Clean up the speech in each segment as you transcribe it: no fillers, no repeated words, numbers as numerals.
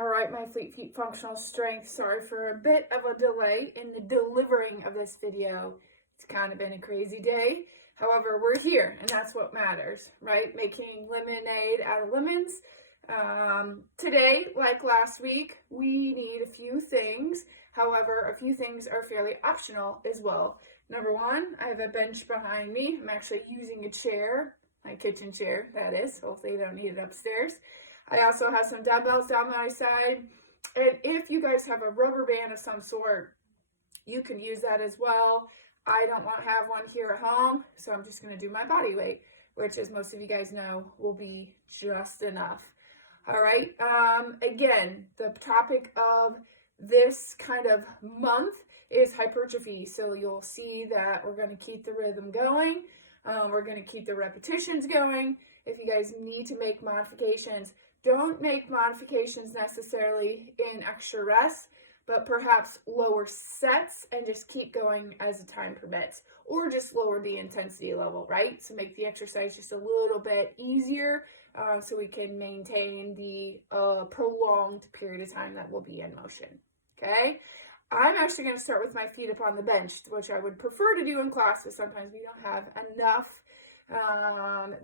All right, my Fleet Feet Functional Strength. Sorry for a bit of a delay in the delivering of this video. It's kind of been a crazy day. However, we're here, and that's what matters, right? Making lemonade out of lemons. Today, like last week, we need a few things. However, a few things are fairly optional as well. Number one, I have a bench behind me. I'm actually using a chair, my kitchen chair, that is. Hopefully, you don't need it upstairs. I also have some dumbbells down my side. And if you guys have a rubber band of some sort, you can use that as well. I don't want to have one here at home, so I'm just going to do my body weight, which, as most of you guys know, will be just enough. All right. Again, the topic of this kind of month is hypertrophy. So you'll see that we're going to keep the rhythm going. We're going to keep the repetitions going. If you guys need to make modifications, don't make modifications necessarily in extra rest, but perhaps lower sets and just keep going as the time permits, or just lower the intensity level, right? So make the exercise just a little bit easier so we can maintain the prolonged period of time that we'll be in motion, okay? I'm actually going to start with my feet up on the bench, which I would prefer to do in class, but sometimes we don't have enough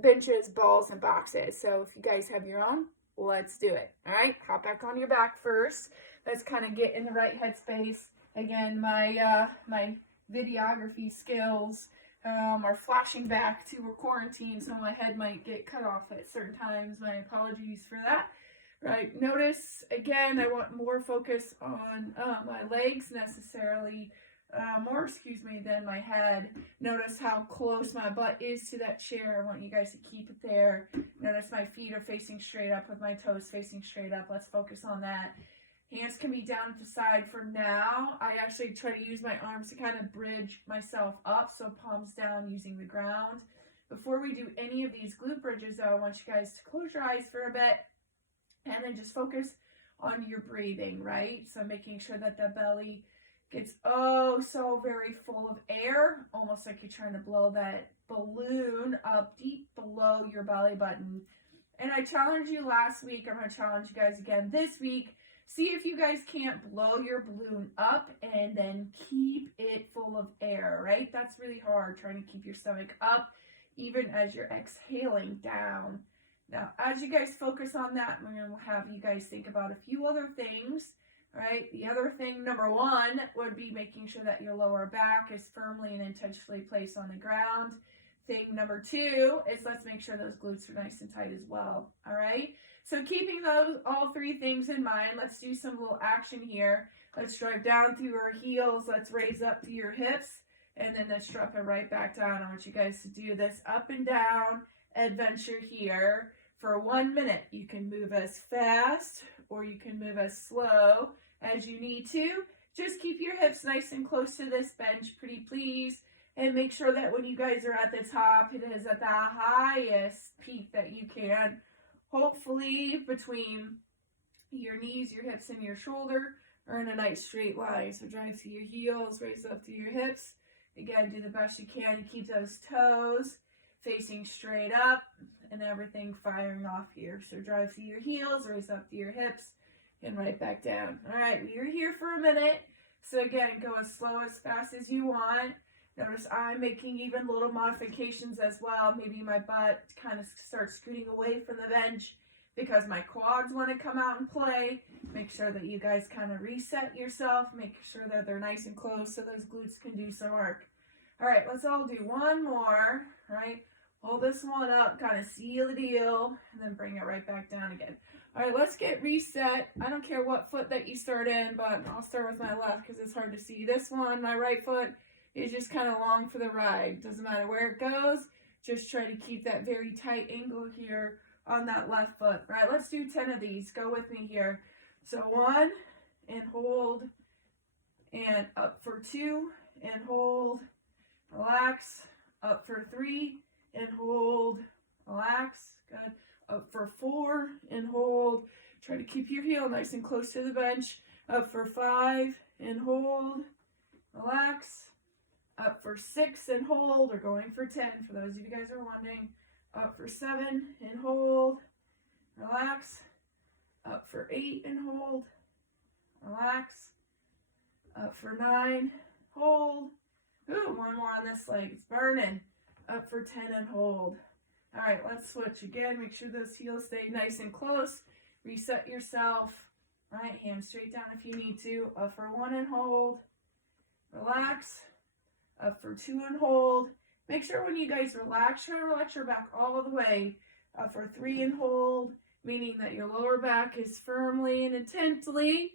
benches, balls, and boxes. So if you guys have your own, let's do it. All right, hop back on your back first. Let's kind of get in the right headspace. Again, my videography skills are flashing back to we're quarantined, so my head might get cut off at certain times. My apologies for that. Right, notice, again, I want more focus on my legs necessarily, than my head. Notice how close my butt is to that chair. I want you guys to keep it there. Notice my feet are facing straight up with my toes facing straight up. Let's focus on that. Hands can be down at the side for now. I actually try to use my arms to kind of bridge myself up, so palms down using the ground. Before we do any of these glute bridges, though, I want you guys to close your eyes for a bit and then just focus on your breathing, right? So making sure that the belly gets so very full of air, almost like you're trying to blow that balloon up deep below your belly button. And I challenged you last week. I'm going to challenge you guys again this week. See if you guys can't blow your balloon up and then keep it full of air, right? That's really hard, trying to keep your stomach up even as you're exhaling down. Now, as you guys focus on that, I'm going to have you guys think about a few other things, right? The other thing, number one, would be making sure that your lower back is firmly and intentionally placed on the ground. Thing number two is let's make sure those glutes are nice and tight as well, all right? So keeping all three things in mind, let's do some little action here. Let's drive down through our heels. Let's raise up to your hips, and then let's drop it right back down. I want you guys to do this up and down adventure here for 1 minute. You can move as fast or you can move as slow as you need to. Just keep your hips nice and close to this bench, pretty please, and make sure that when you guys are at the top, it is at the highest peak that you can. Hopefully between your knees, your hips, and your shoulder are in a nice straight line. So drive to your heels, raise up to your hips. Again, do the best you can to keep those toes facing straight up and everything firing off here. So drive to your heels, raise up to your hips, and right back down. All right, we're here for a minute. So again, go as slow as fast as you want. Notice I'm making even little modifications as well. Maybe my butt kind of starts scooting away from the bench because my quads want to come out and play. Make sure that you guys kind of reset yourself. Make sure that they're nice and close so those glutes can do some work. All right, let's all do one more, all right? Hold this one up, kind of seal the deal, and then bring it right back down again. All right, let's get reset. I don't care what foot that you start in, but I'll start with my left because it's hard to see. This one, my right foot, is just kind of long for the ride. Doesn't matter where it goes. Just try to keep that very tight angle here on that left foot. All right, let's do 10 of these. Go with me here. So 1, and hold, and up for 2, and hold, relax, up for 3, and hold, relax, good, up for 4, and hold. Try to keep your heel nice and close to the bench. Up for 5, and hold, relax, up for 6, and hold. We're going for 10 for those of you guys who are wondering. Up for 7, and hold, relax, Up for 8 and hold. Relax. Up for 9, hold. Ooh, one more on this leg, it's burning. Up for 10 and hold. All right, let's switch again. Make sure those heels stay nice and close. Reset yourself. All right, hands straight down if you need to. Up for 1 and hold. Relax. Up for 2 and hold. Make sure when you guys relax, try to relax your back all the way. Up for 3 and hold, meaning that your lower back is firmly and intently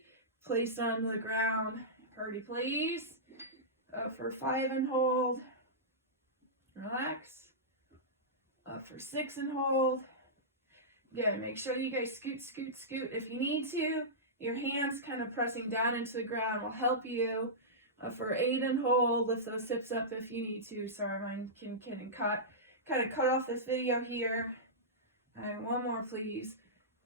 placed onto the ground. Pretty please. Up for 5 and hold. Relax. Up for 6 and hold. Good. Make sure you guys scoot, scoot, scoot if you need to. Your hands kind of pressing down into the ground will help you. Up for 8 and hold. Lift those hips up if you need to. Sorry, mine can kind of cut off this video here. All right, one more, please.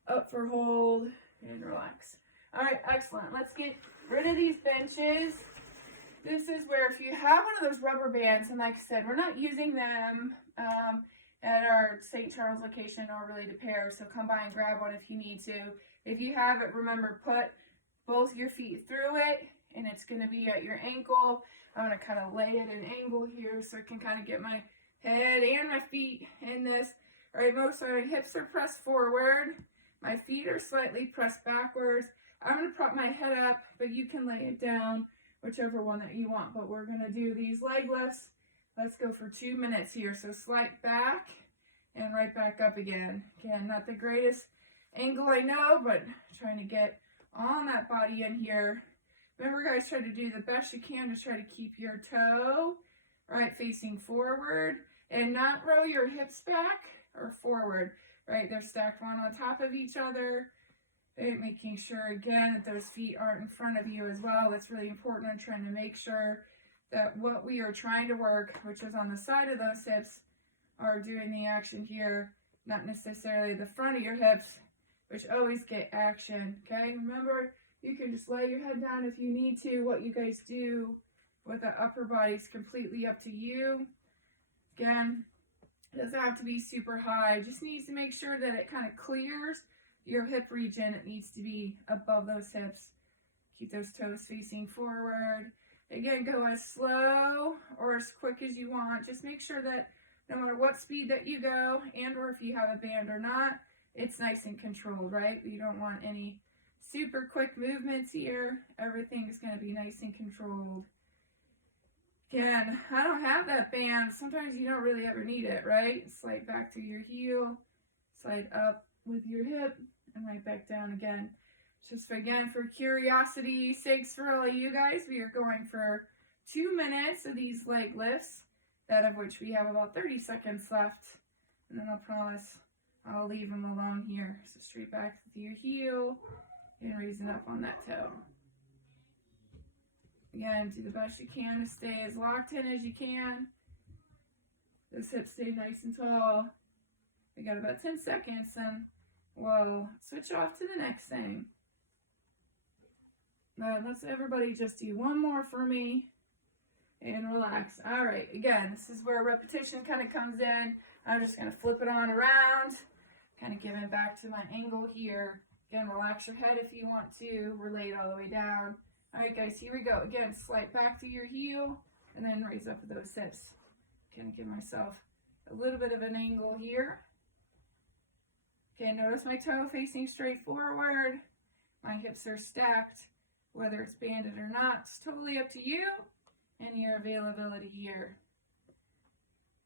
Up for hold and relax. All right, excellent. Let's get rid of these benches. This is where if you have one of those rubber bands, and like I said, we're not using them at our St. Charles location or really to pair, so come by and grab one if you need to. If you have it, remember, put both your feet through it, and it's going to be at your ankle. I'm going to kind of lay it at an angle here so I can kind of get my head and my feet in this. All right, most of my hips are pressed forward. My feet are slightly pressed backwards. I'm going to prop my head up, but you can lay it down, whichever one that you want. But we're going to do these leg lifts. Let's go for 2 minutes here. So slight back and right back up again. Again, not the greatest angle I know, but trying to get on that body in here. Remember, guys, try to do the best you can to try to keep your toe right facing forward and not roll your hips back or forward. Right, they're stacked one on top of each other. And making sure again that those feet aren't in front of you as well. That's really important. I'm trying to make sure that what we are trying to work, which is on the side of those hips, are doing the action here, not necessarily the front of your hips, which always get action. Okay, remember, you can just lay your head down if you need to. What you guys do with the upper body is completely up to you. Again, it doesn't have to be super high. It just needs to make sure that it kind of clears your hip region. It needs to be above those hips. Keep those toes facing forward. Again, go as slow or as quick as you want. Just make sure that no matter what speed that you go, and or if you have a band or not, it's nice and controlled, right? You don't want any super quick movements here. Everything is going to be nice and controlled. Again, I don't have that band. Sometimes you don't really ever need it, right? Slide back to your heel, slide up with your hip, and right back down again. Just again, for curiosity's sakes for all of you guys, we are going for 2 minutes of these leg lifts, that of which we have about 30 seconds left. And then I'll promise I'll leave them alone here. So straight back to your heel and raising up on that toe. Again, do the best you can to stay as locked in as you can. Those hips stay nice and tall. We got about 10 seconds and we'll switch off to the next thing. Let's everybody just do one more for me and relax. All right, again, this is where repetition kind of comes in. I'm just going to flip it on around, kind of giving back to my angle here. Again, relax your head if you want to. Relate all the way down. All right, guys, here we go. Again, slide back to your heel and then raise up with those hips. Kind of give myself a little bit of an angle here. Okay, notice my toe facing straight forward. My hips are stacked. Whether it's banded or not, it's totally up to you and your availability here.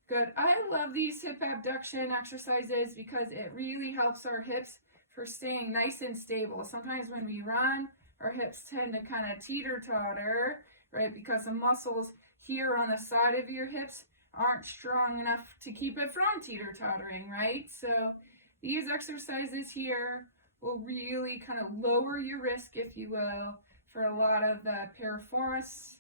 Good. I love these hip abduction exercises because it really helps our hips for staying nice and stable. Sometimes when we run, our hips tend to kind of teeter-totter, right? Because the muscles here on the side of your hips aren't strong enough to keep it from teeter-tottering, right? So these exercises here will really kind of lower your risk, if you will, for a lot of the piriformis,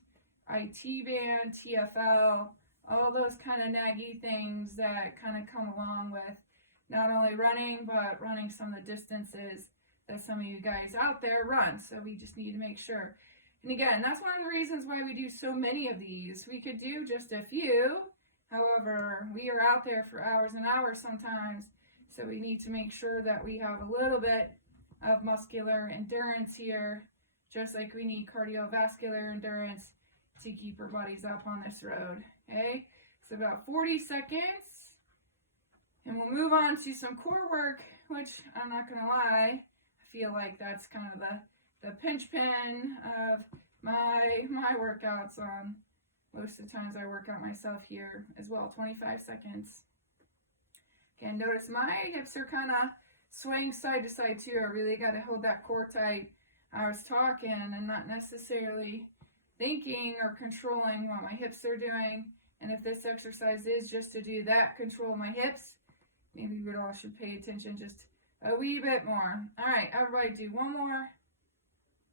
IT band, TFL, all those kind of naggy things that kind of come along with not only running, but running some of the distances that some of you guys out there run. So we just need to make sure. And again, that's one of the reasons why we do so many of these. We could do just a few. However, we are out there for hours and hours sometimes. So we need to make sure that we have a little bit of muscular endurance here, just like we need cardiovascular endurance to keep our bodies up on this road. Okay, so about 40 seconds, and we'll move on to some core work, which I'm not gonna lie, I feel like that's kind of the pinch pen of my workouts. Most of the times I work out myself here as well. 25 seconds. Again, notice my hips are kind of swaying side to side too. I really got to hold that core tight. I was talking and not necessarily thinking or controlling what my hips are doing. And if this exercise is just to do that, control my hips, maybe we all should pay attention just a wee bit more. All right, everybody do one more.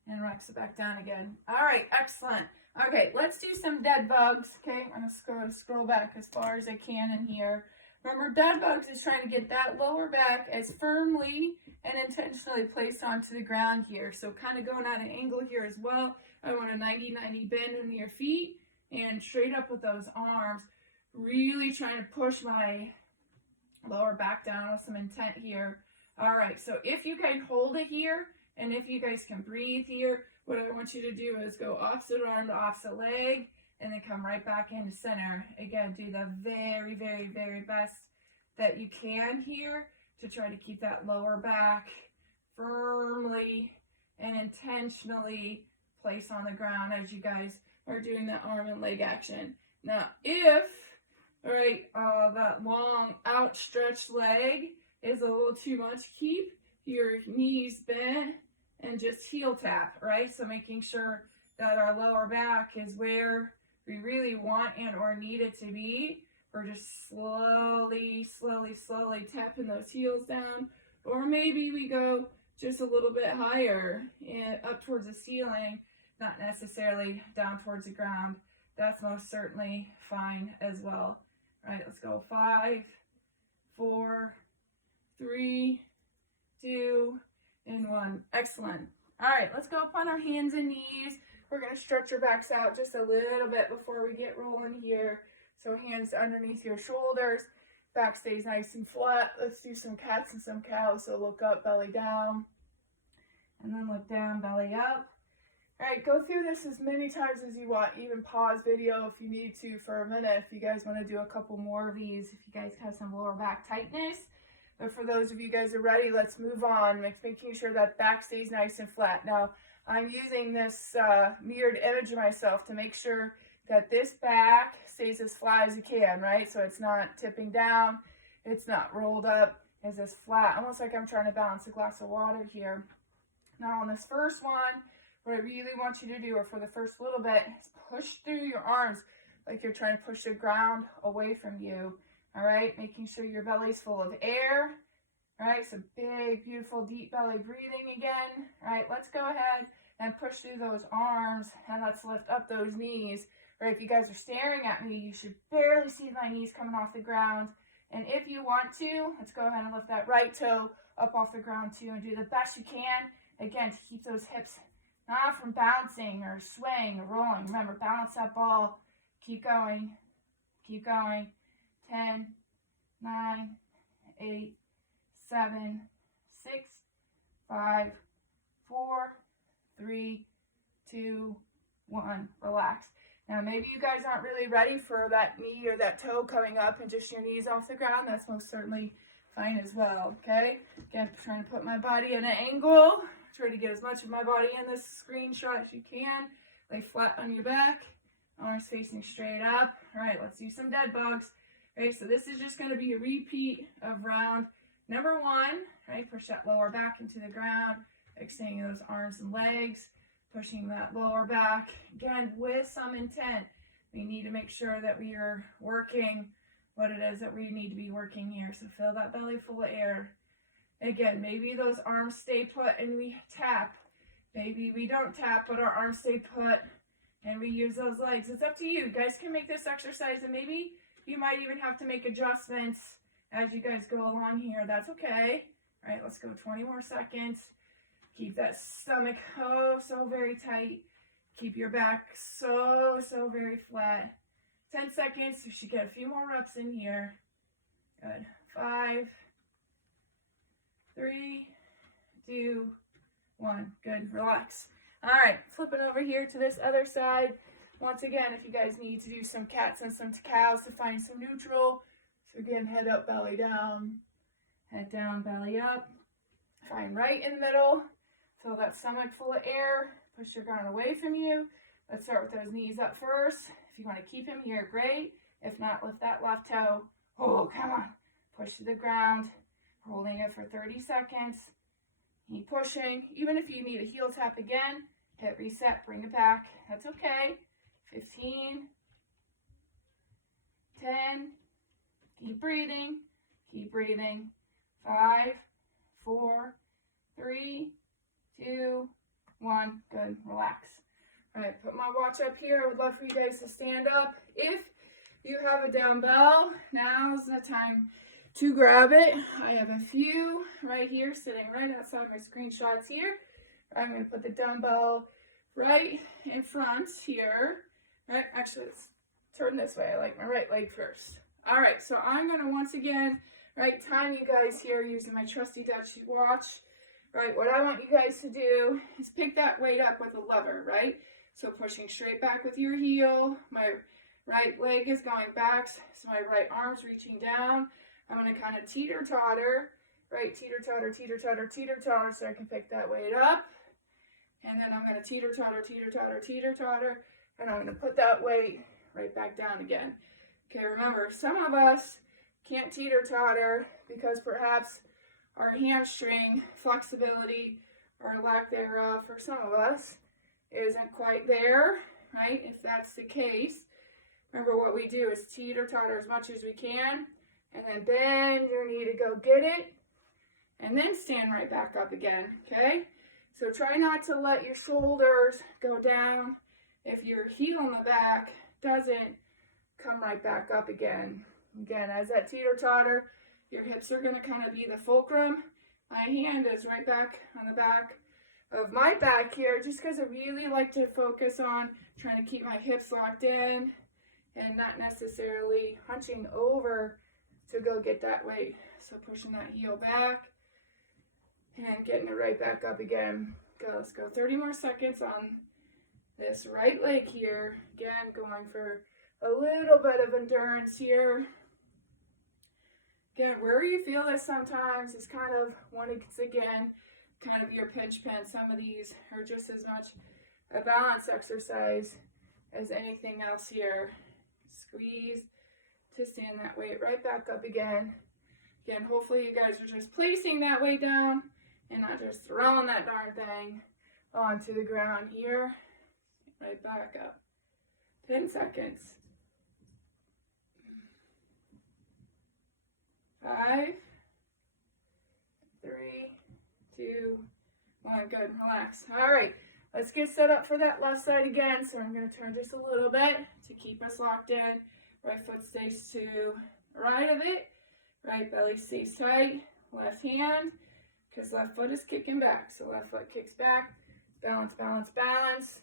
And relax it back down again. All right, excellent. Okay, let's do some dead bugs. Okay, I'm gonna scroll back as far as I can in here. Remember, dead bugs is trying to get that lower back as firmly and intentionally placed onto the ground here. So kind of going at an angle here as well. I want a 90-90 bend in your feet and straight up with those arms. Really trying to push my lower back down with some intent here. All right, so if you can hold it here, and if you guys can breathe here, what I want you to do is go opposite arm to opposite leg, and then come right back into center. Again, do the very, very, very best that you can here to try to keep that lower back firmly and intentionally placed on the ground as you guys are doing that arm and leg action. Now, if, all right, that long outstretched leg is a little too much, keep your knees bent and just heel tap, right? So making sure that our lower back is where we really want and or need it to be. We're just slowly tapping those heels down. Or maybe we go just a little bit higher and up towards the ceiling, not necessarily down towards the ground. That's most certainly fine as well. All right, let's go. 5, 4, 3, 2, and 1. Excellent. All right, let's go up on our hands and knees. We're going to stretch your backs out just a little bit before we get rolling here. So hands underneath your shoulders. Back stays nice and flat. Let's do some cats and some cows. So look up, belly down. And then look down, belly up. All right, go through this as many times as you want. Even pause video if you need to for a minute. If you guys want to do a couple more of these. If you guys have some lower back tightness. But for those of you guys who are ready, let's move on. Making sure that back stays nice and flat. Now, I'm using this mirrored image of myself to make sure that this back stays as flat as you can, right? So it's not tipping down, it's not rolled up, it's as flat, almost like I'm trying to balance a glass of water here. Now on this first one, what I really want you to do, or for the first little bit, is push through your arms like you're trying to push the ground away from you. All right, making sure your belly's full of air. All right, so big, beautiful, deep belly breathing again. All right, let's go ahead and push through those arms, and let's lift up those knees. All right, if you guys are staring at me, you should barely see my knees coming off the ground. And if you want to, let's go ahead and lift that right toe up off the ground too, and do the best you can, again, to keep those hips not from bouncing or swaying or rolling. Remember, balance that ball. Keep going. Keep going. 10, 9, 8, 7, 6, 5, 4, 3, 2, 1. Relax. Now, maybe you guys aren't really ready for that knee or that toe coming up and just your knees off the ground. That's most certainly fine as well, okay? Again, trying to put my body at an angle. Try to get as much of my body in this screenshot as you can. Lay flat on your back. Arms facing straight up. All right, let's do some dead bugs. Okay, so this is just going to be a repeat of round number 1. Right, push that lower back into the ground, extending those arms and legs, pushing that lower back, again, with some intent. We need to make sure that we are working what it is that we need to be working here. So fill that belly full of air. Again, maybe those arms stay put and we tap. Maybe we don't tap, but our arms stay put and we use those legs. It's up to you. You guys can make this exercise, and maybe you might even have to make adjustments as you guys go along here. That's okay. All right, let's go 20 more seconds. Keep that stomach so very tight. Keep your back so very flat. 10 seconds. You should get a few more reps in here. Good. 5, 3, 2, 1. Good. Relax. All right, flipping over here to this other side. Once again, if you guys need to do some cats and some cows to find some neutral, so again, head up, belly down, head down, belly up. Find right in the middle. Fill that stomach full of air. Push your ground away from you. Let's start with those knees up first. If you want to keep him here, great. If not, lift that left toe. Oh, come on. Push to the ground. Holding it for 30 seconds. Keep pushing. Even if you need a heel tap again, hit reset, bring it back. That's okay. 15. 10. Keep breathing. Keep breathing. 5, 4, 3, 2, 1. Good. Relax. All right, put my watch up here. I would love for you guys to stand up. If you have a dumbbell, now's the time to grab it. I have a few right here sitting right outside my screenshots here. I'm going to put the dumbbell right in front here. Right, actually, let's turn this way. I like my right leg first. All right, so I'm going to once again, right, time you guys here using my trusty Dutch watch. Right, what I want you guys to do is pick that weight up with a lever, right? So pushing straight back with your heel. My right leg is going back, so my right arm's reaching down. I'm going to kind of teeter-totter, right? Teeter-totter, teeter-totter, teeter-totter, so I can pick that weight up. And then I'm going to teeter-totter, teeter-totter, teeter-totter, and I'm going to put that weight right back down again. Okay, remember, some of us can't teeter-totter because perhaps our hamstring flexibility or lack thereof for some of us isn't quite there, right? If that's the case, remember what we do is teeter-totter as much as we can, and then bend your knee to go get it, and then stand right back up again, okay? So try not to let your shoulders go down if your heel in the back doesn't come right back up again. Again, as that teeter-totter, your hips are going to kind of be the fulcrum. My hand is right back on the back of my back here, just because I really like to focus on trying to keep my hips locked in and not necessarily hunching over to go get that weight. So pushing that heel back and getting it right back up again. Go, let's go 30 more seconds on this right leg here. Again, going for a little bit of endurance here. Again, where you feel this sometimes is kind of, once again, kind of your pinch pen. Some of these are just as much a balance exercise as anything else here. Squeeze to stand that weight right back up again. Again, hopefully you guys are just placing that weight down and not just throwing that darn thing onto the ground here. Right back up. 10 seconds. 5, 3, 2, 1. Good. Relax. All right. Let's get set up for that left side again. So I'm going to turn just a little bit to keep us locked in. Right foot stays to the right of it. Right belly stays tight. Left hand, because left foot is kicking back. So left foot kicks back. Balance, balance, balance.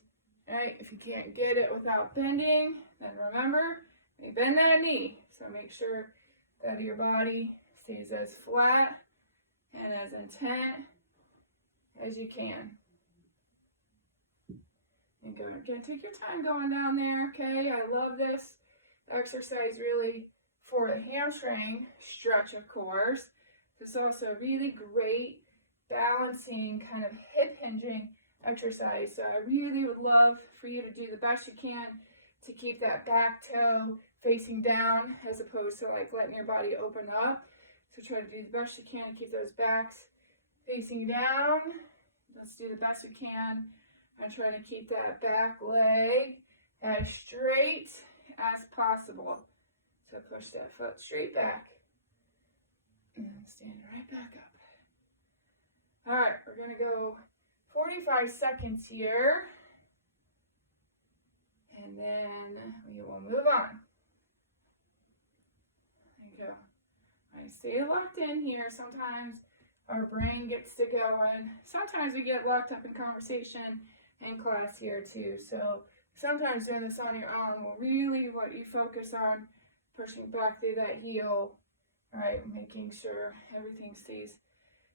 All right. If you can't get it without bending, then remember, you bend that knee. So make sure that your body stays as flat and as intent as you can. And go again, take your time going down there, okay? I love this exercise really for the hamstring stretch, of course. It's also a really great balancing kind of hip hinging exercise. So I really would love for you to do the best you can to keep that back toe facing down as opposed to like letting your body open up. So try to do the best you can to keep those backs facing down. Let's do the best we can. I'm trying to keep that back leg as straight as possible. So push that foot straight back. And stand right back up. All right, we're going to go 45 seconds here. And then we will move on. There you go. I stay locked in here. Sometimes our brain gets to going. Sometimes we get locked up in conversation in class here too. So sometimes doing this on your own will really what you focus on, pushing back through that heel, right? Making sure everything stays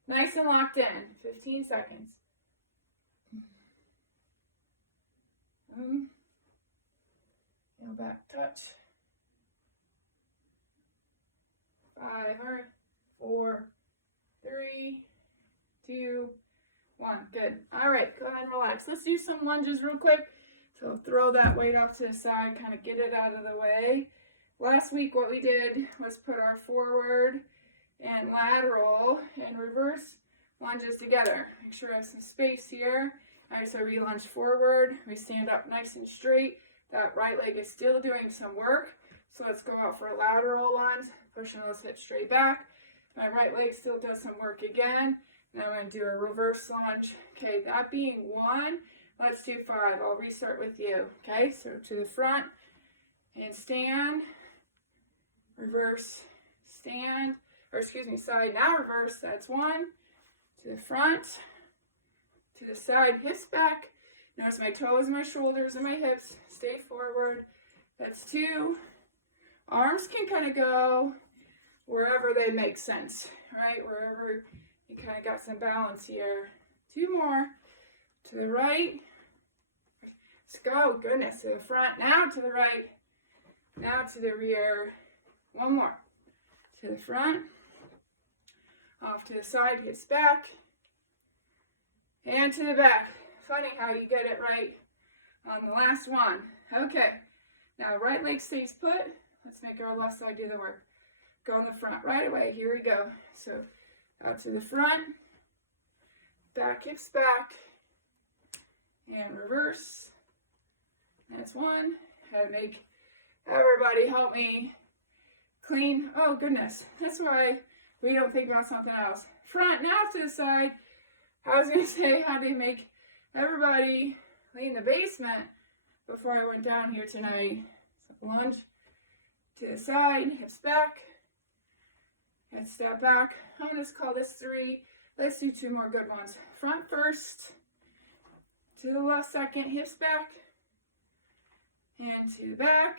Nice and locked in. 15 seconds. Heel back touch. 5, all right. 4, 3, 2, 1. Good. All right, go ahead and relax. Let's do some lunges real quick. So throw that weight off to the side, kind of get it out of the way. Last week what we did was put our forward and lateral and reverse lunges together. Make sure I have some space here. All right, so we lunge forward. We stand up nice and straight. That right leg is still doing some work. So let's go out for a lateral lunge, pushing those hips straight back. My right leg still does some work again. And I'm going to do a reverse lunge. Okay, that being 1, let's do 5. I'll restart with you. Okay, so to the front and stand. Reverse, stand. Or excuse me, side, now reverse. That's 1. To the front. To the side, hips back. Notice my toes, my shoulders, and my hips. Stay forward. That's 2. Arms can kind of go wherever they make sense, right? Wherever you kind of got some balance here. 2 more. To the right. Let's go. Goodness. To the front. Now to the right. Now to the rear. 1 more. To the front. Off to the side. Hips back. And to the back. Funny how you get it right on the last one. Okay. Now right leg stays put. Let's make our left side do the work. Go in the front right away. Here we go. So out to the front. Back hips back. And reverse. That's 1. How to make everybody help me clean. Oh goodness. That's why we don't think about something else. Front, now to the side. I was going to say how to make everybody clean the basement before I went down here tonight. So lunge to the side, hips back, and step back. I'm going to call this 3. Let's do 2 more good ones. Front first, to the left second, hips back, and to the back.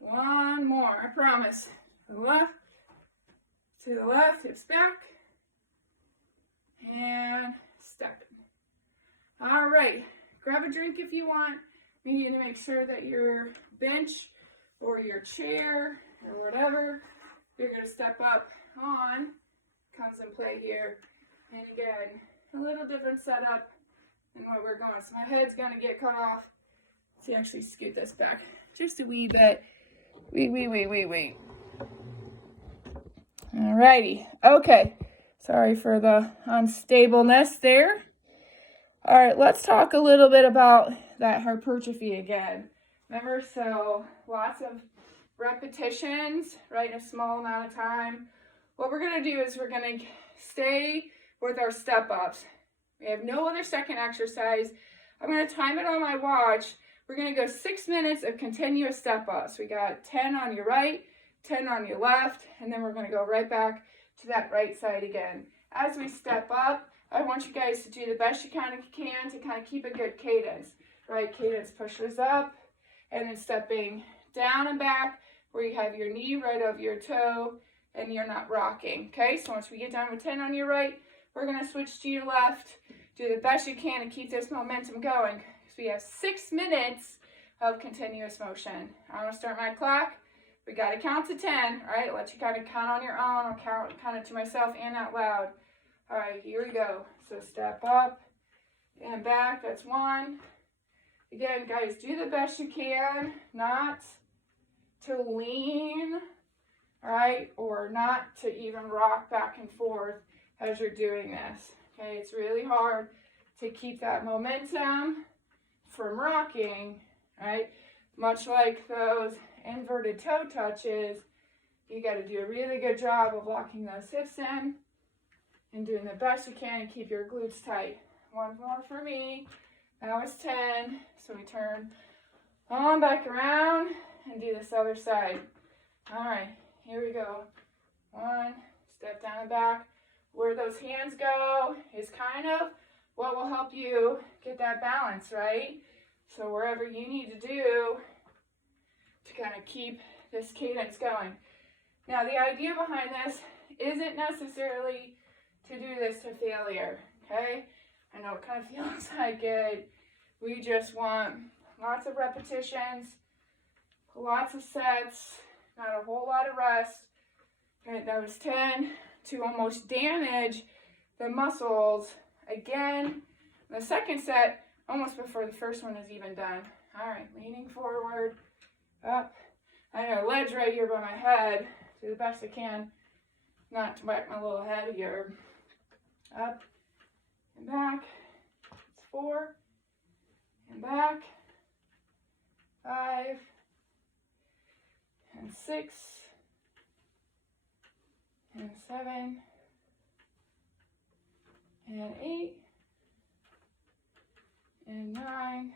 1 more, I promise. To the left, hips back, and step it. All right, grab a drink if you want. You need to make sure that your bench or your chair or whatever you're going to step up on comes in play here. And again, a little different setup than what we're going. So my head's going to get cut off. Let's actually scoot this back just a wee bit. Wait. Alrighty. Okay. Sorry for the unstableness there. All right, let's talk a little bit about that hypertrophy again. Remember, so lots of repetitions, right, in a small amount of time. What we're going to do is we're going to stay with our step-ups. We have no other second exercise. I'm going to time it on my watch. We're going to go 6 minutes of continuous step-ups. We got 10 on your right, 10 on your left, and then we're going to go right back to that right side again. As we step up, I want you guys to do the best you can to kind of keep a good cadence, right? Cadence pushes up and then stepping down and back where you have your knee right over your toe and you're not rocking, okay? So once we get down with 10 on your right, we're going to switch to your left. Do the best you can to keep this momentum going. So we have 6 minutes of continuous motion. I'm going to start my clock. We got to count to 10, all right? Let you kind of count on your own. I'll count it to myself and out loud. All right, here we go. So step up and back. That's 1. Again, guys, do the best you can, not to lean, all right, or not to even rock back and forth as you're doing this. Okay, it's really hard to keep that momentum from rocking, right? Much like those inverted toe touches, you got to do a really good job of locking those hips in and doing the best you can to keep your glutes tight. 1 more for me. That was 10. So we turn on back around and do this other side. All right, here we go. 1, step down and back. Where those hands go is kind of what will help you get that balance, right? So wherever you need to do to kind of keep this cadence going. Now, the idea behind this isn't necessarily to do this to failure, okay? I know it kind of feels like it. We just want lots of repetitions, lots of sets, not a whole lot of rest. Okay, that was 10 to almost damage the muscles again. The second set, almost before the first one is even done. All right, leaning forward, up. I got a ledge right here by my head. Do the best I can not to whack my little head here. Up and back. It's 4 and back. 5 and 6 and 7 and 8 and 9.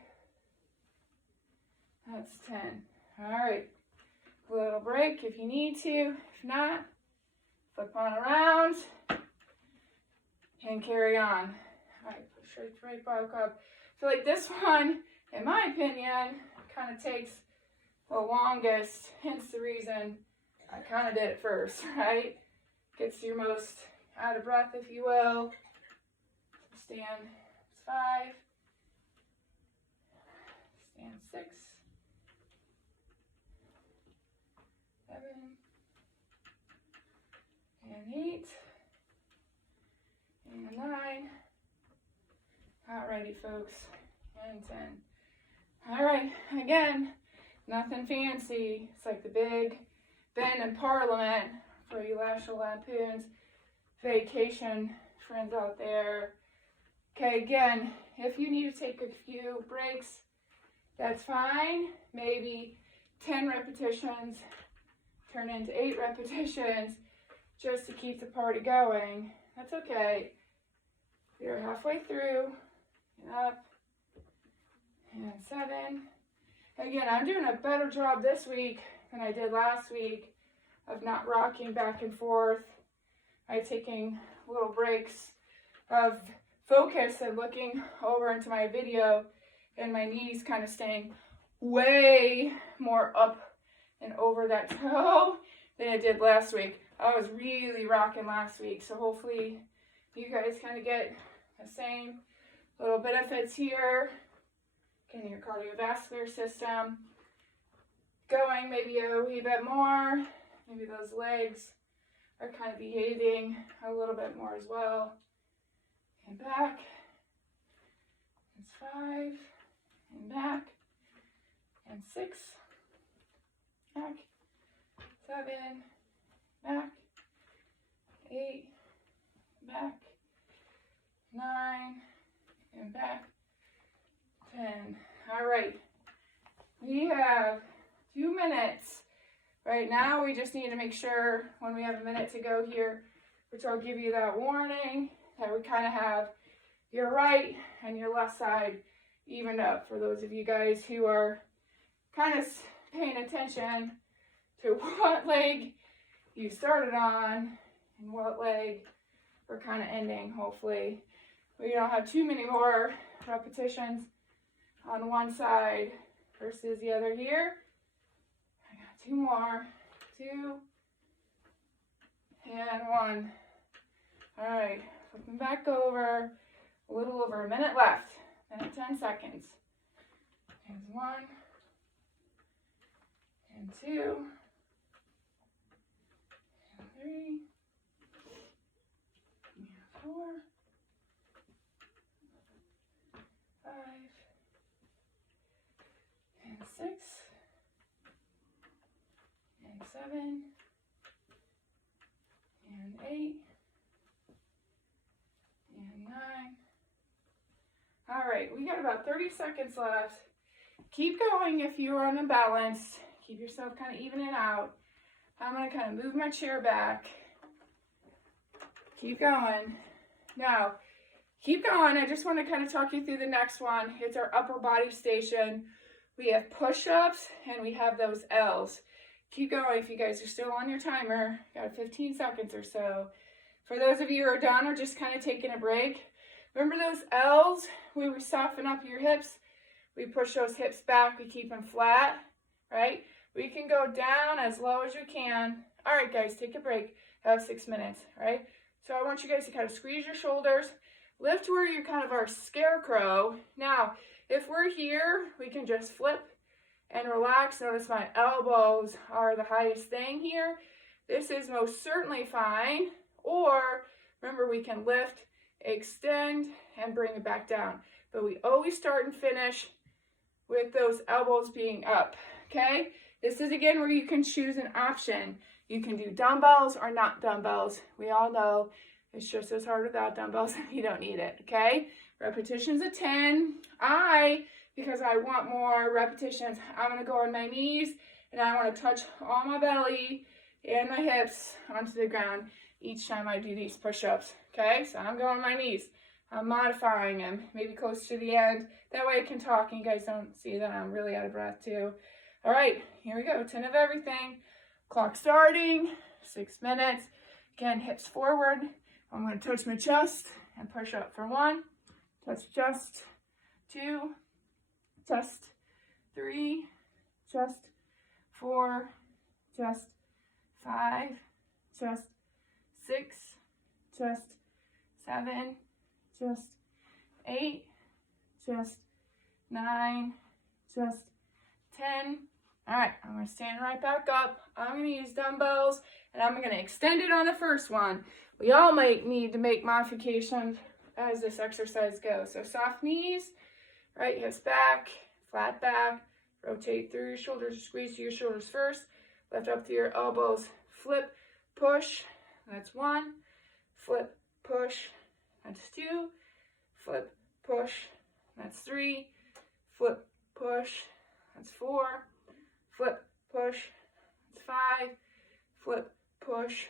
That's 10. All right. A little break if you need to. If not, flip on around and carry on. All right, push right back up. I feel like this one, in my opinion, kind of takes the longest, hence the reason I kind of did it first, right? Gets you most out of breath, if you will. Stand, it's 5. Stand 6. 7. And 8. And 9. Alrighty, folks. And 10. Alright, again, nothing fancy. It's like the Big Ben in Parliament for you National Lampoon's Vacation friends out there. Okay, again, if you need to take a few breaks, that's fine. Maybe 10 repetitions turn into 8 repetitions just to keep the party going. That's okay. You're halfway through. And up. And 7. Again, I'm doing a better job this week than I did last week of not rocking back and forth. I'm taking little breaks of focus and looking over into my video, and my knees kind of staying way more up and over that toe than it did last week. I was really rocking last week, so hopefully you guys kind of get the same little benefits here. Getting your cardiovascular system going maybe a wee bit more. Maybe those legs are kind of behaving a little bit more as well. And back. It's 5. And back. And 6. Back. 7. Back. 8. Back. 9. And back. 10. All right. We have 2 minutes. Right now, we just need to make sure when we have a minute to go here, which I'll give you that warning, that we kind of have your right and your left side evened up for those of you guys who are kind of paying attention to what leg you started on and what leg we're kind of ending, hopefully. We don't have too many more repetitions on one side versus the other here. I got 2 more. 2 and 1. All right, flipping back over. A little over a minute left. Minute 10 seconds. There's 1 and 2 and 3 and 4, 5 and 6 and 7 and 8 and 9. All right, we got about 30 seconds left. Keep going if you are unbalanced. Keep yourself kind of evening out. I'm going to kind of move my chair back. Keep going. Now, keep going. I just want to kind of talk you through the next one. It's our upper body station. We have push-ups and we have those L's. Keep going if you guys are still on your timer. Got 15 seconds or so. For those of you who are done or just kind of taking a break, remember those L's? We would soften up your hips. We push those hips back. We keep them flat, right? We can go down as low as you can. All right, guys, take a break. Have 6 minutes, right? So I want you guys to kind of squeeze your shoulders, lift where you kind of are scarecrow. Now, if we're here, we can just flip and relax. Notice my elbows are the highest thing here. This is most certainly fine. Or remember, we can lift, extend, and bring it back down. But we always start and finish with those elbows being up, okay? This is again where you can choose an option. You can do dumbbells or not dumbbells. We all know it's just as hard without dumbbells and you don't need it, okay? Repetitions of 10. Because I want more repetitions, I'm gonna go on my knees and I wanna touch all my belly and my hips onto the ground each time I do these push-ups, okay? So I'm going on my knees. I'm modifying them, maybe close to the end. That way I can talk and you guys don't see that I'm really out of breath too. All right, here we go, 10 of everything. Clock starting, 6 minutes. Again, hips forward. I'm gonna touch my chest and push up for 1, touch chest, 2, chest, 3, chest, 4, chest, 5, chest, 6, chest, 7, chest, 8, chest, 9, chest, 10. All right, I'm gonna stand right back up. I'm gonna use dumbbells and I'm gonna extend it on the first one. We all might need to make modifications as this exercise goes. So soft knees, right hips back, flat back, rotate through your shoulders, squeeze through your shoulders first, lift up through your elbows, flip, push, that's 1, flip, push, that's 2, flip, push, that's 3, flip, push, that's 4, flip, push, that's 5, flip, push,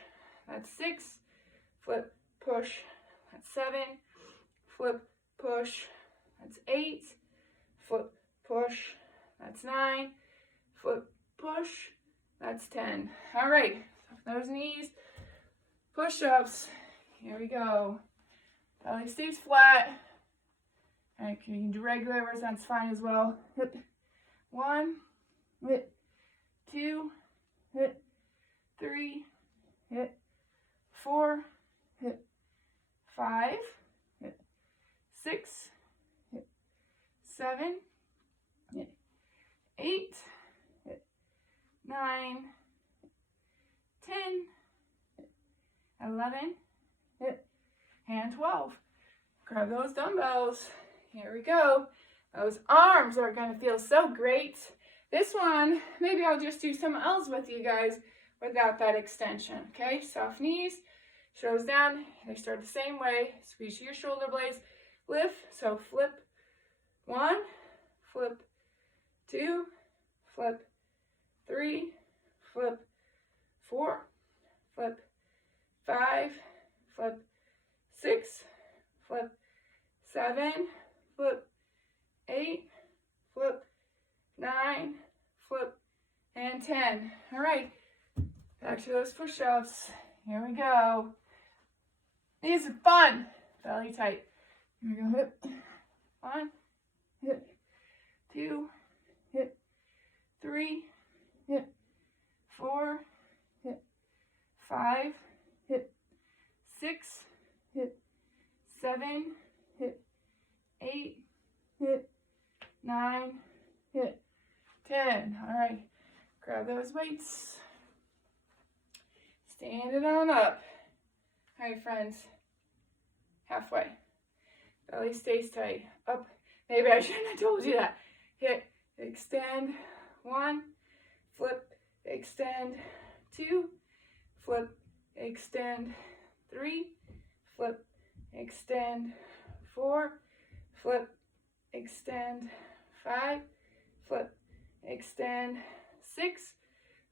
that's 6, flip, push, that's 7, flip, push, that's 8, flip, push, that's 9, flip, push, that's 10. All right, those knees, push-ups, here we go. Belly stays flat. All right, you can do regular hours, that's fine as well. Hip, 1, hit, 2, hit, 3, hit, 4, hit, 5, hit, 6, hit, 7, hit, 8, hit, 9, 10, hit, 11, hit, and 12. Grab those dumbbells. Here we go. Those arms are going to feel so great. This one, maybe I'll just do something else with you guys without that extension, okay? Soft knees, shoulders down. They start the same way. Squeeze your shoulder blades. Lift, so flip 1, flip 2, flip 3, flip 4, flip 5, flip 6, flip 7, flip 8, flip 9, flip, and 10. All right, back to those push-ups. Here we go. These are fun. Belly tight. Here we go. Hip. 1, hip. 2, hip. 3, hip. 4, hip. 5, hip. 6, hip. 7, hip. 8, hip. 9, hip. 10. All right, grab those weights. Stand it on up. All right, friends, halfway. Belly stays tight. Up. Maybe I shouldn't have told you that. Hit, extend. 1, flip, extend. 2, flip, extend. 3, flip, extend. 4, flip, extend. 5, flip, extend. 6,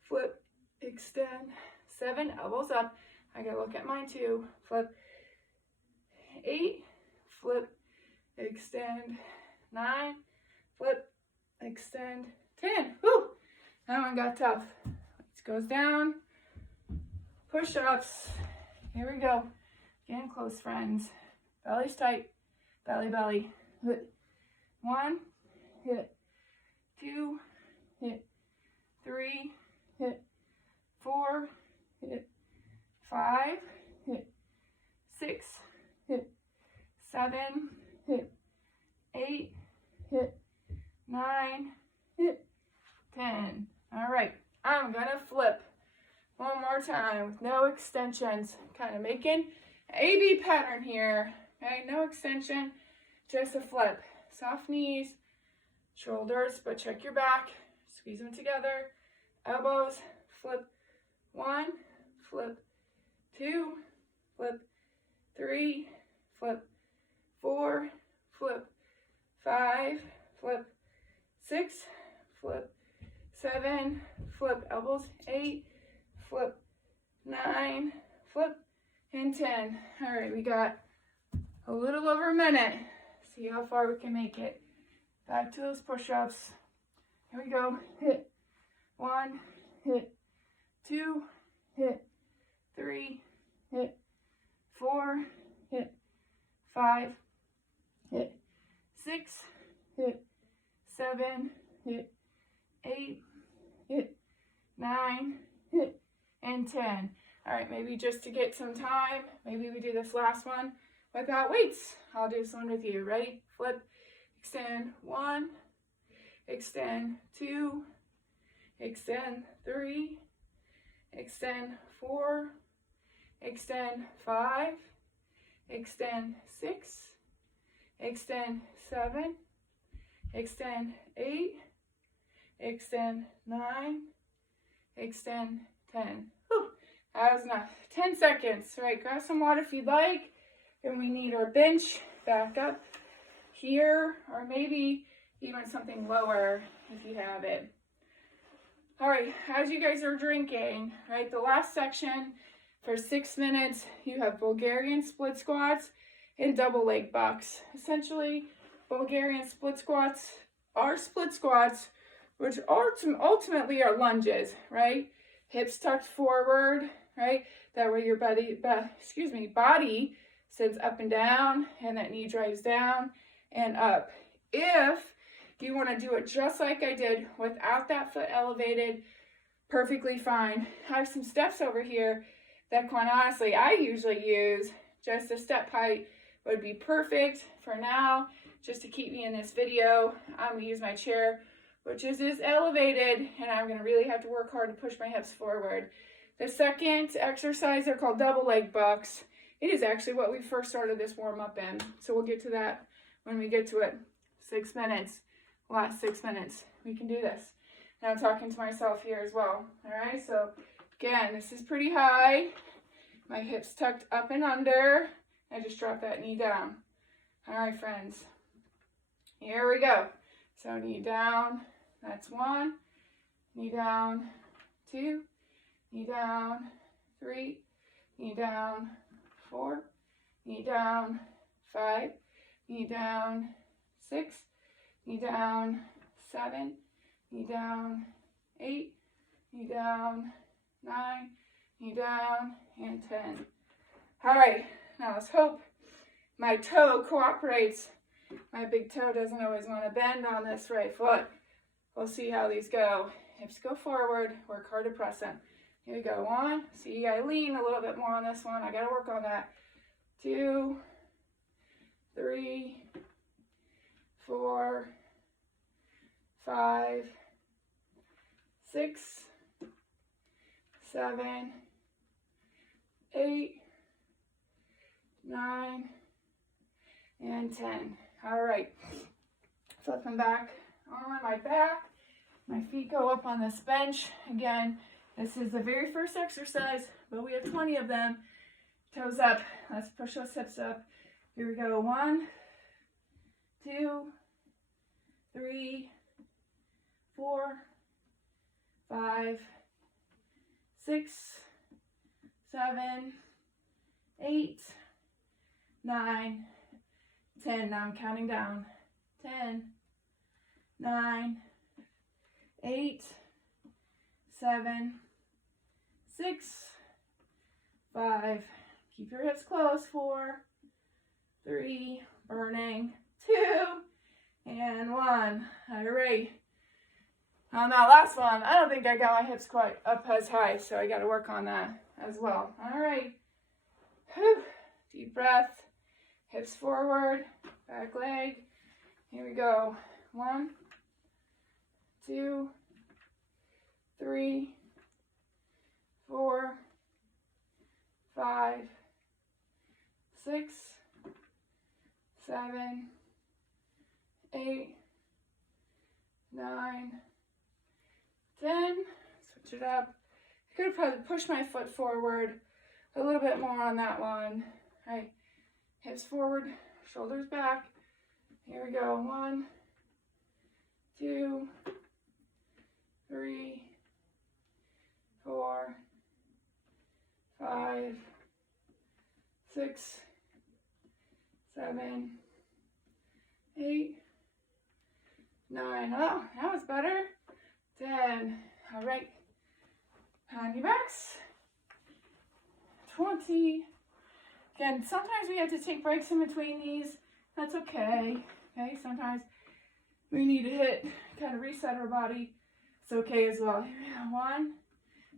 flip, extend. 7, elbows up. I gotta look at mine too. Flip. 8, flip, extend. 9, flip, extend. 10. Whew! That one got tough. It goes down. Push-ups. Here we go. Getting close, friends. Belly's tight. Belly, belly. Hit. 1, hit. 2, hit. 3, hit. 4, hit. 5, hit. 6, 7, 8, 9, 10. All right, I'm gonna flip one more time with no extensions, kind of making A-B pattern here. Okay, no extension, just a flip. Soft knees, shoulders, but check your back, squeeze them together, elbows, flip 1, flip 2, flip 3, flip 4, flip 5, flip 6, flip 7, flip elbows 8, flip 9, flip, and 10. All right, we got a little over a minute. See how far we can make it. Back to those push-ups. Here we go. Hit 1, hit 2, hit 3, hit 4, hit 5, hit 6, hit 7, hit 8, hit 9, hit, and 10. All right, maybe just to get some time, maybe we do this last one without weights. I'll do this one with you. Ready? Flip, extend 1, extend 2, extend 3, extend 4, extend 5, extend 6, extend 7, extend 8, extend 9, extend 10. Whew, that was enough. 10 seconds. All right, grab some water if you'd like. And we need our bench back up here, or maybe even something lower if you have it. All right, as you guys are drinking, right, the last section for 6 minutes, you have Bulgarian split squats and double leg bucks. Essentially, Bulgarian split squats are split squats, which ultimately are lunges, right? Hips tucked forward, right? That way your body sits up and down, and that knee drives down and up. If you want to do it just like I did without that foot elevated, perfectly fine. I have some steps over here that, quite honestly, I usually use. Just a step height would be perfect for now. Just to keep me in this video, I'm going to use my chair, which is elevated, and I'm going to really have to work hard to push my hips forward. The second exercise are called double leg bucks. It is actually what we first started this warm up in. So we'll get to that when we get to it. 6 minutes, last 6 minutes. We can do this. Now I'm talking to myself here as well. All right, so again, this is pretty high. My hips tucked up and under. I just dropped that knee down. All right, friends. Here we go. So knee down, that's 1. Knee down, 2. Knee down, 3. Knee down, 4. Knee down, 5. Knee down, 6. Knee down, 7. Knee down, 8. Knee down, 9. Knee down, and 10. All right, now let's hope my toe cooperates. My big toe doesn't always want to bend on this right foot. We'll see how these go. Hips go forward, work hard to press them. Here we go. 1. See, I lean a little bit more on this one. I got to work on that. 2, 3, 4, 5, 6, 7, 8, 9, and 10. All right. Flipping back on my back. My feet go up on this bench. Again, this is the very first exercise, but we have 20 of them. Toes up. Let's push those hips up. Here we go. 1, 2, 3, 4, 5, 6, 7, 8, 9, 10. Now I'm counting down. 10, 9, 8, 7, 6, 5. Keep your hips close. 4, 3, burning. 2, and 1. All right. On that last one, I don't think I got my hips quite up as high, so I got to work on that as well. All right. Whew. Deep breath. Hips forward, back leg. Here we go. 1, 2, 3, 4, 5, 6, 7, 8, 9, 10. Switch it up. I could have probably pushed my foot forward a little bit more on that one. All right, hips forward, shoulders back. Here we go. 1, 2, 3, 4, 5, 6, 7, 8, 9. Oh, that was better. 10. All right. On your backs. 20. Again, sometimes we have to take breaks in between these. That's okay. Okay, sometimes we need to hit, kind of reset our body. It's okay as well. Here we go. 1,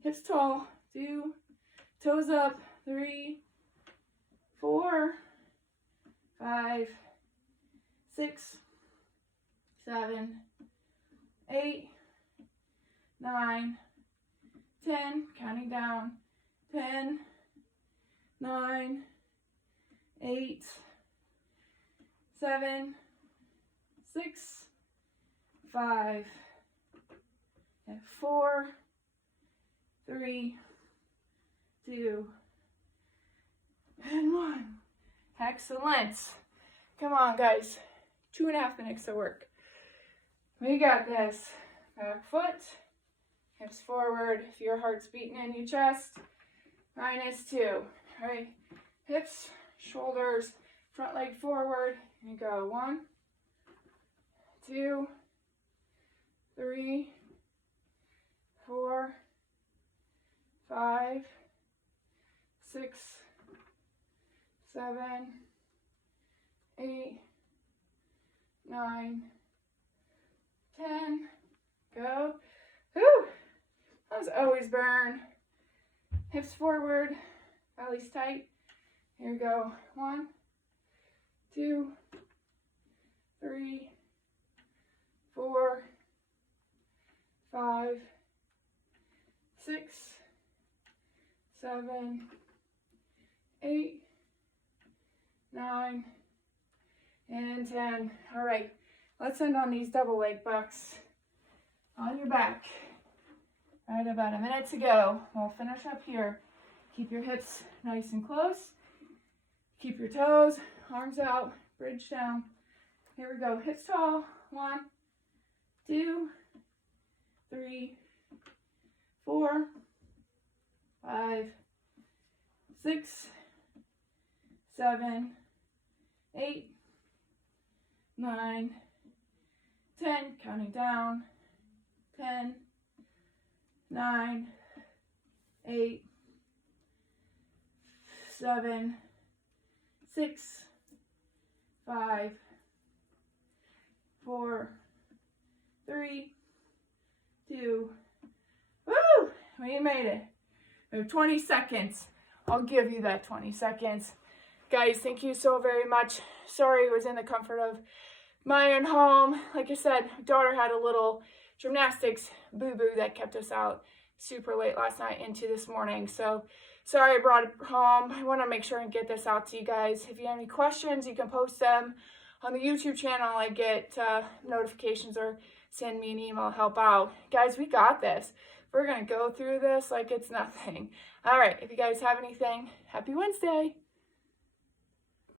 hips tall. 2, toes up. 3, 4, 5, 6, 7, 8, 9, 10, counting down. 10, 9, 8, 7, 6, 5, and 4, 3, 2, and 1. Excellent. Come on, guys. 2.5 minutes of work. We got this. Back foot, hips forward. If your heart's beating in your chest, -2. All right, hips, shoulders, front leg forward. Here you go. 1, 2, 3, 4, 5, 6, 7, 8, 9, 10. Go. Whew. Those always burn. Hips forward, belly's tight. Here we go. 1, 2, 3, 4, 5, 6, 7, 8, 9, and 10. All right, let's end on these double leg bucks. On your back. All right, about a minute to go. We'll finish up here. Keep your hips nice and close. Keep your toes, arms out, bridge down. Here we go. Hips tall. 1, 2, 3, 4, 5, 6, 7, 8, 9, 10. Counting down. 10, 9, 8, 7, 6, 5, 4, 3, 2. Woo! We made it. We have 20 seconds. I'll give you that 20 seconds. Guys, thank you so very much. Sorry I was in the comfort of my own home. Like I said, my daughter had a little gymnastics boo-boo that kept us out super late last night into this morning. So sorry I brought it home. I want to make sure and get this out to you guys. If you have any questions, you can post them on the YouTube channel. I get notifications or send me an email, help out. Guys, we got this. We're going to go through this like it's nothing. All right, if you guys have anything, happy Wednesday.